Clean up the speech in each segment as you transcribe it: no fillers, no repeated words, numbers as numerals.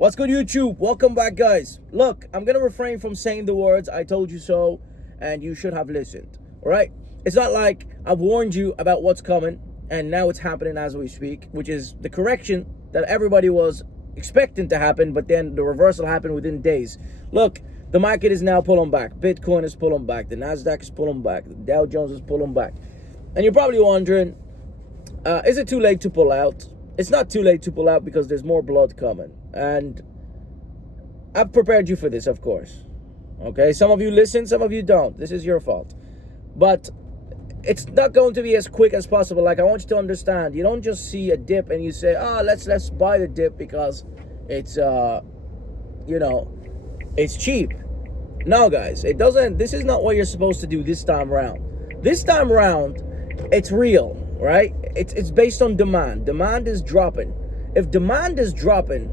What's good, YouTube? Welcome back, guys. Look, I'm gonna refrain from saying the words "I told you so" and "you should have listened." All right? It's not like I've warned you about what's coming and now it's happening as we speak, which is the correction that everybody was expecting to happen, but then the reversal happened within days. Look, the market is now pulling back. Bitcoin is pulling back. The Nasdaq is pulling back. The Dow Jones is pulling back. And you're probably wondering, is it too late to pull out? It's not too late to pull out because there's more blood coming. And I've prepared you for this, of course. Okay, some of you listen, some of you don't. This is your fault. But it's not going to be as quick as possible. Like, I want you to understand, you don't just see a dip and you say, let's buy the dip because it's it's cheap. No, guys, it doesn't. This is not what you're supposed to do this time around. This time around, it's real, right? It's based on demand. Demand is dropping. If demand is dropping,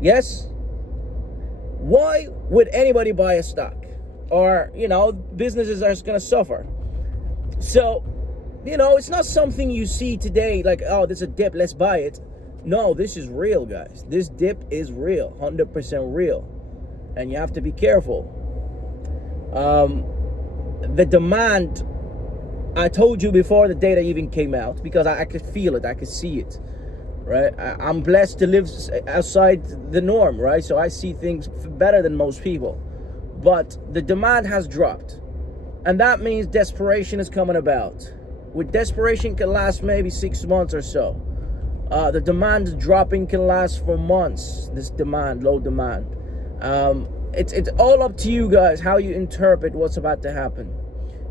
yes, why would anybody buy a stock? Or, businesses are going to suffer. So, it's not something you see today like, oh, there's a dip, let's buy it. No, this is real, guys. This dip is real, 100% real. And you have to be careful. The demand, I told you before the data even came out, because I could feel it, I could see it. Right, I'm blessed to live outside the norm, right? So I see things better than most people. But the demand has dropped, and that means desperation is coming about. With desperation can last maybe 6 months or so. The demand dropping can last for months. This demand, low demand. It's all up to you guys how you interpret what's about to happen.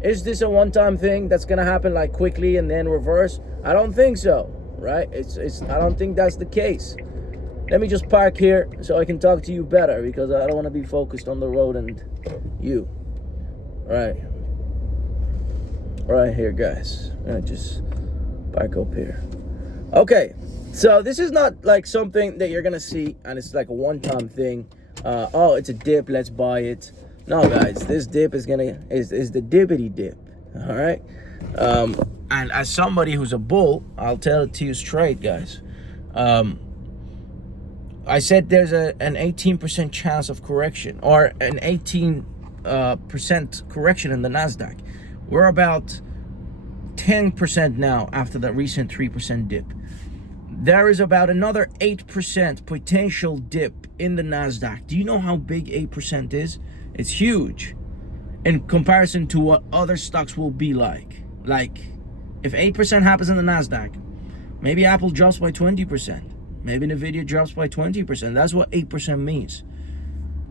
Is this a one-time thing that's gonna happen like quickly and then reverse? I don't think so. Right? I don't think that's the case. Let me just park here so I can talk to you better, because I don't want to be focused on the road and you. Right here, guys. I just park up here. Okay, so this is not like something that you're gonna see and it's like a one-time thing. It's a dip, let's buy it. No, guys, this dip is the dippity dip. All right. And as somebody who's a bull, I'll tell it to you straight, guys. I said there's an 18% chance of correction, or an 18% correction in the Nasdaq. We're about 10% now after the recent 3% dip. There is about another 8% potential dip in the Nasdaq. Do you know how big 8% is? It's huge in comparison to what other stocks will be like. Like, if 8% happens in the Nasdaq, maybe Apple drops by 20%. Maybe Nvidia drops by 20%. That's what 8% means.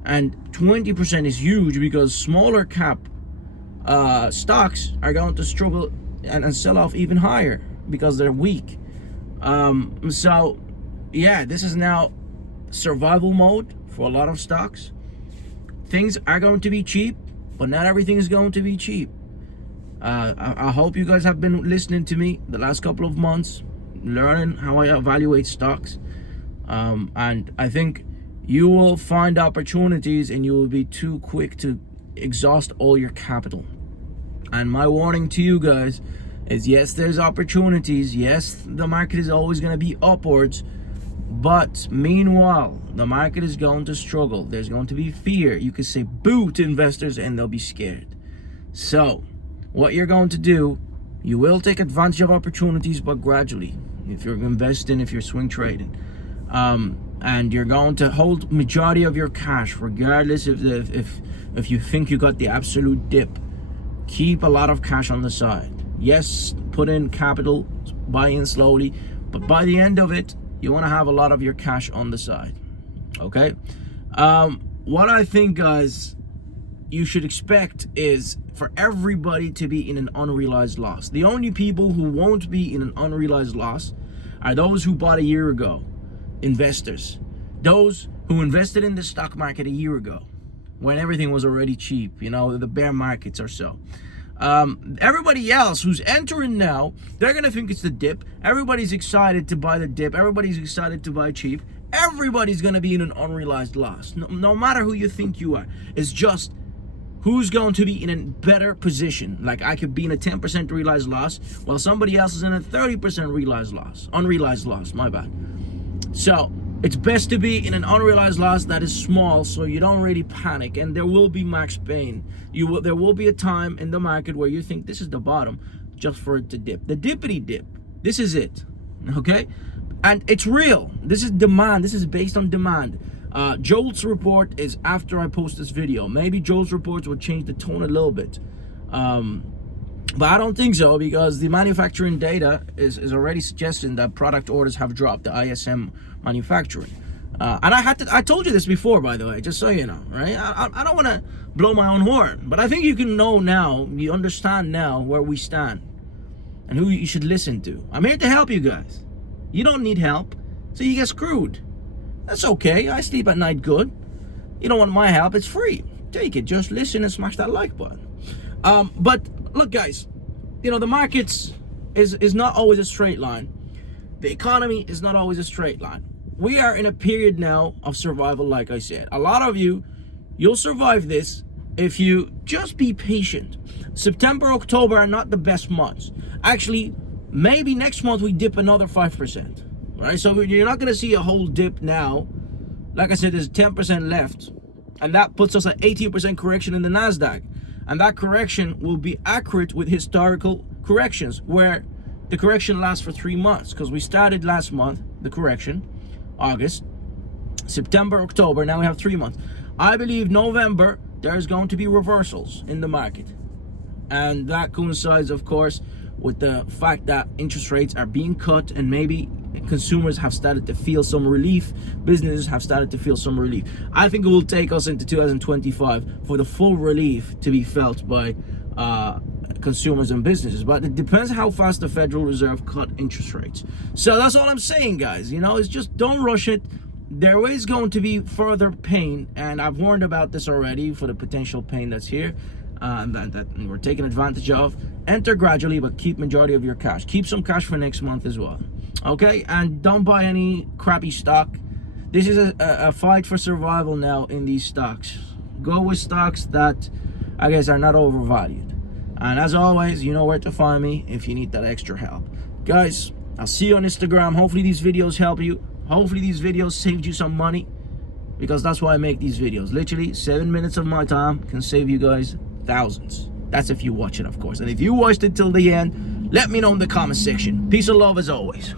And 20% is huge because smaller cap stocks are going to struggle and sell off even higher because they're weak. So, yeah, this is now survival mode for a lot of stocks. Things are going to be cheap, but not everything is going to be cheap. I hope you guys have been listening to me the last couple of months, learning how I evaluate stocks. And I think you will find opportunities and you will be too quick to exhaust all your capital. And my warning to you guys is, yes, there's opportunities. Yes, the market is always going to be upwards. But meanwhile, the market is going to struggle. There's going to be fear. You could say boo to investors and they'll be scared. So what you're going to do, you will take advantage of opportunities, but gradually. If you're investing, if you're swing trading, and you're going to hold majority of your cash, regardless if you think you got the absolute dip. Keep a lot of cash on the side. Yes, put in capital, buy in slowly, but by the end of it, you want to have a lot of your cash on the side. Okay. What I think, guys, you should expect is for everybody to be in an unrealized loss. The only people who won't be in an unrealized loss are those who bought a year ago, investors. Those who invested in the stock market a year ago when everything was already cheap, the bear markets or so. Everybody else who's entering now, they're gonna think it's the dip. Everybody's excited to buy the dip. Everybody's excited to buy cheap. Everybody's gonna be in an unrealized loss. No matter who you think you are. It's just who's going to be in a better position. Like, I could be in a 10% realized loss while somebody else is in a 30% unrealized loss, my bad. So It's best to be in an unrealized loss that is small, so you don't really panic, and there will be max pain. There will be a time in the market where you think this is the bottom, just for it to dip. The dippity dip. This is it. Okay? And it's real. This is demand. This is based on demand. Joel's report is after I post this video. Maybe Joel's reports will change the tone a little bit. But I don't think so, because the manufacturing data is already suggesting that product orders have dropped, the ISM manufacturing. And I told you this before, by the way, just so you know, right? I don't want to blow my own horn, but I think you can know now, you understand now where we stand and who you should listen to. I'm here to help you guys. You don't need help, so you get screwed. That's okay. I sleep at night good. You don't want my help, it's free. Take it. Just listen and smash that like button. But look, guys, you know, the markets is not always a straight line. The economy is not always a straight line. We are in a period now of survival, like I said. A lot of you'll survive this if you just be patient. September, October are not the best months. Actually, maybe next month we dip another 5%. Right? So you're not going to see a whole dip now. Like I said, there's 10% left. And that puts us at 18% correction in the NASDAQ. And that correction will be accurate with historical corrections, where the correction lasts for 3 months. Because we started last month, the correction, August, September, October. Now we have 3 months. I believe November, there's going to be reversals in the market. And that coincides, of course, with the fact that interest rates are being cut, and maybe consumers have started to feel some relief. Businesses have started to feel some relief. I think it will take us into 2025 for the full relief to be felt by consumers and businesses. But it depends how fast the Federal Reserve cut interest rates. So that's all I'm saying, guys. You know, it's just don't rush it. There is going to be further pain, and I've warned about this already, for the potential pain that's here. That we're taking advantage of. Enter gradually, but keep majority of your cash. Keep some cash for next month as well. Okay? And don't buy any crappy stock. This is a fight for survival now in these stocks. Go with stocks that, I guess, are not overvalued. And as always, you know where to find me if you need that extra help. Guys, I'll see you on Instagram. Hopefully these videos help you. Hopefully these videos saved you some money, because that's why I make these videos. Literally 7 minutes of my time can save you guys thousands. That's if you watch it, of course. And if you watched it till the end, let me know in the comment section. Peace and love as always.